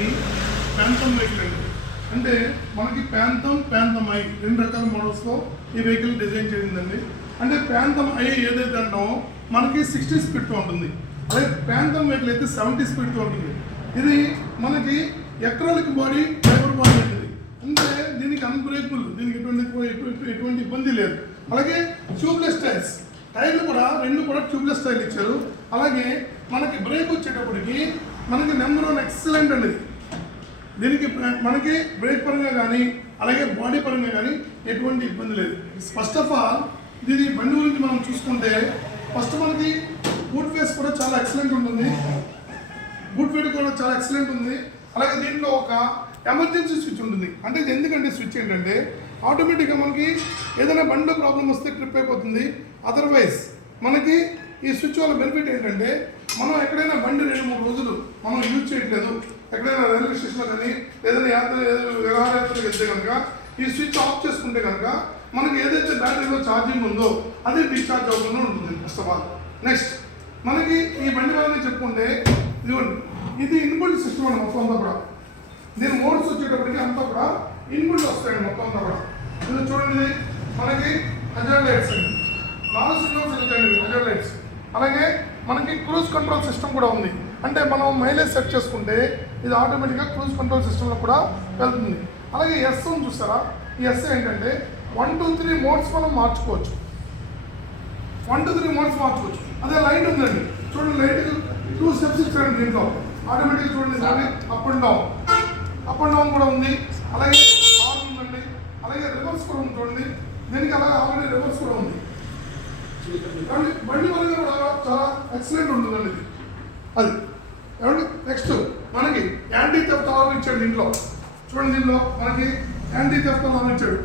ఇది ప్యాంథమ్ వెహికల్ అండి. అంటే మనకి ప్యాంథమ్ ఐ రెండు రకాల మోడల్స్లో ఈ వెహికల్ డిజైన్ చేసిందండి. అంటే ప్యాంథమ్ ఐ ఏదైతే అంటామో మనకి 60 స్పీడ్తో ఉంటుంది, అదే ప్యాంథమ్ వెహికల్ అయితే 70 స్పీడ్తో ఉంటుంది. ఇది మనకి ఎలక్ట్రానిక్ బాడీ డ్రైవర్ బాడీ ఉంటుంది. అంటే దీనికి అన్బ్రేకబుల్, దీనికి ఎటువంటి ఇబ్బంది లేదు. అలాగే ట్యూబ్లెస్ టైర్లు కూడా రెండు కూడా ట్యూబ్లెస్ టైర్లు ఇచ్చారు. అలాగే మనకి బ్రేక్ వచ్చేటప్పటికి మనకి నెంబర్ 1 ఎక్సలెంట్ అండి. దీనికి మనకి బ్రేక్ పరంగా కానీ అలాగే బాడీ పరంగా కానీ ఎటువంటి ఇబ్బంది లేదు. ఫస్ట్ ఆఫ్ ఆల్ దీని బండి గురించి మనం చూసుకుంటే ఫస్ట్ మనకి బూట్ ఫేస్ కూడా చాలా ఎక్సలెంట్ ఉంటుంది, బూట్ ఫీడ్ కూడా చాలా ఎక్సలెంట్ ఉంది. అలాగే దీంట్లో ఒక ఎమర్జెన్సీ స్విచ్ ఉంటుంది. అంటే ఇది ఎందుకంటే స్విచ్ ఏంటంటే ఆటోమేటిక్గా మనకి ఏదైనా బండిలో ప్రాబ్లం వస్తే ట్రిప్ అయిపోతుంది. అదర్వైజ్ మనకి ఈ స్విచ్ వల్ల బెనిఫిట్ ఏంటంటే మనం ఎక్కడైనా బండి 2-3 రోజులు మనం యూజ్ చేయట్లేదు, ఎక్కడైనా రైల్వే స్టేషన్లో కానీ ఏదైనా విహారయాత్రలు వెళ్తే కనుక ఈ స్విచ్ ఆఫ్ చేసుకుంటే కనుక మనకి ఏదైతే బ్యాటరీలో ఛార్జింగ్ ఉందో అది డిశ్చార్జ్ అవ్వకుండా ఉంటుంది. ఫస్ట్ ఆఫ్ ఆల్ నెక్స్ట్ మనకి ఈ బండి వల్ల చెప్పుకుంటే ఇదిగోండి, ఇది ఇన్బుల్ట్ సిస్టమ్ అండి. మొత్తం అంతా కూడా దీని మోడ్స్ వచ్చేటప్పటికి అంతా కూడా ఇన్బుల్ట్ వస్తాయండి. మొత్తం అంతా కూడా ఇది చూడండి, మనకి హజార్డ్ లైట్స్ అండి, 4 సిగ్నల్స్ వెళ్తాయండి హజార్డ్ లైట్స్. అలాగే మనకి క్రూజ్ కంట్రోల్ సిస్టమ్ కూడా ఉంది. అంటే మనం మైలేజ్ సెట్ చేసుకుంటే ఇది ఆటోమేటిక్గా క్రూజ్ కంట్రోల్ సిస్టంలో కూడా వెళ్తుంది. అలాగే ఎస్ అని చూస్తారా, ఈ ఎస్ ఏంటంటే 1, 2, 3 మోడ్స్ మనం మార్చుకోవచ్చు. 1, 2, 3 మోడ్స్ మార్చుకోవచ్చు. అదే లైట్ ఉందండి, చూడండి లైట్ 2 స్టెప్స్ ఇచ్చారండి దీంట్లో. ఆటోమేటిక్ చూడండి అప్ అండ్ డౌన్ కూడా ఉంది. అలాగే హార్న్ ఉందండి, అలాగే రివర్స్ కూడా ఉంది చూడండి. దీనికి అలాగే ఆల్రెడీ రివర్స్ కూడా ఉంది. బండి పరంగా కూడా చాలా ఎక్సలెంట్ ఉంటుందండి ఇది. అది ఏమండి. నెక్స్ట్ మనకి యాంటీ థెఫ్ట్ అలారం ఇచ్చాడు దీంట్లో. చూడండి దీంట్లో మనకి యాంటీ థెఫ్ట్ అలారం ఇచ్చాడు.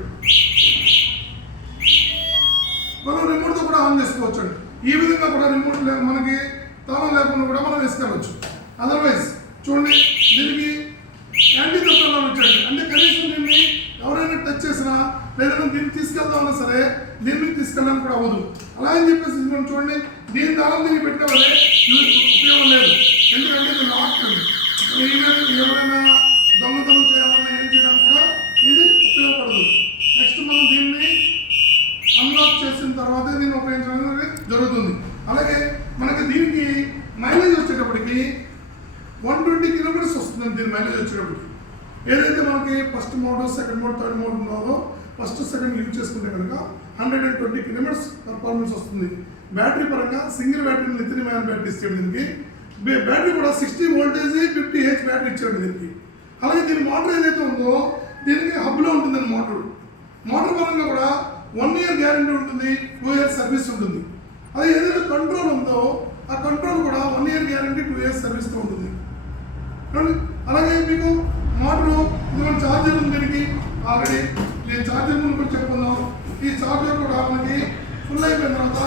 మనం రిమోట్తో కూడా ఆన్ చేసుకోవచ్చు అండి. ఈ విధంగా కూడా రిమోట్ మనకి తాళం లేకుండా కూడా మనం వేసుకోవచ్చు. అదర్వైజ్ చూడండి దీనికి యాంటీ థెఫ్ట్ అలారం ఇచ్చాడు. అంటే కనీసం దీన్ని ఎవరైనా టచ్ చేసినా లేదంటే దీన్ని తీసుకెళ్దామన్నా సరే దీన్ని తీసుకెళ్ళడానికి కూడా అవ్వదు. అలా అని చెప్పేసి చూడండి దీని తాళం దీన్ని పెట్టిన వల్లే ఉపయోగం లేదు. ఎందుకంటే ఇది లాక్ అండి. ఎవరైనా దొంగతనం చేయాలన్నా ఏం చేయడానికి కూడా ఇది ఉపయోగపడదు. నెక్స్ట్ మనం దీన్ని అన్లాక్ చేసిన తర్వాత దీన్ని ఉపయోగించడం అనేది జరుగుతుంది. అలాగే మనకి దీనికి మైలేజ్ వచ్చేటప్పటికి 120 కిలోమీటర్స్ వస్తుంది. దీని మైలేజ్ వచ్చేటప్పటికి ఏదైతే మనకి first mode, second mode, third mode ఉన్నదో ఫస్ట్ సెకండ్ యూజ్ చేసుకుంటే కనుక 120 కిలోమీటర్స్ పర్ఫార్మెన్స్ వస్తుంది. బ్యాటరీ పరంగా single battery lithium ion battery ఇచ్చాడు దీనికి. బ్యాటరీ కూడా 60 వోల్టేజ్ 50 హెచ్ బ్యాటరీ ఇచ్చాడు దీనికి. అలాగే దీని మోటార్ ఏదైతే ఉందో దీనికి హబ్లో ఉంటుందండి. మోటార్ పరంగా కూడా 1 ఇయర్ గ్యారంటీ ఉంటుంది, 2 ఇయర్స్ సర్వీస్ ఉంటుంది. అదే ఏదైతే కంట్రోల్ ఉందో ఆ కంట్రోల్ కూడా 1 ఇయర్ గ్యారంటీ 2 ఇయర్స్ సర్వీస్తో ఉంటుంది. అలాగే మీకు మోటారు ఇదిగోండి ఛార్జర్ ఉంది దీనికి. ఆల్రెడీ నేను ఛార్జర్ ముందు చెప్పుకుందాం. ఈ ఛార్జర్ కూడా మనకి ఫుల్ అయిపోయిన తర్వాత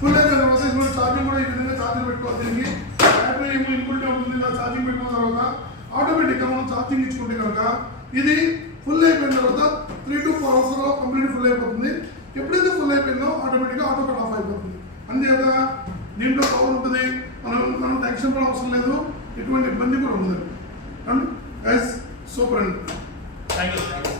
ఇదిగోండి ఛార్జింగ్ కూడా ఈ విధంగా ఛార్జర్ పెట్టుకోవాలి. దీనికి బ్యాటరీ ఏమో ఇన్పుల్టే ఉంటుంది. ఛార్జింగ్ పెట్టుకున్న తర్వాత ఆటోమేటిక్గా మనం ఛార్జింగ్ ఇచ్చుకుంటే కనుక ఇది ఫుల్ అయిపోయిన తర్వాత 3 to 4 అవర్స్లో కంప్లీట్ ఫుల్ అయిపోతుంది. ఎప్పుడైతే ఫుల్ అయిపోయిందో ఆటోమేటిక్గా ఆటో కట్ ఆఫ్ అయిపోతుంది. అంతేగా దీంట్లో పవర్ ఉంటుంది. మనం టెన్షన్ కూడా అవసరం లేదు, ఎటువంటి ఇబ్బంది కూడా ఉండదు. అండ్ గైస్ సూపర్ అండి. Thank you.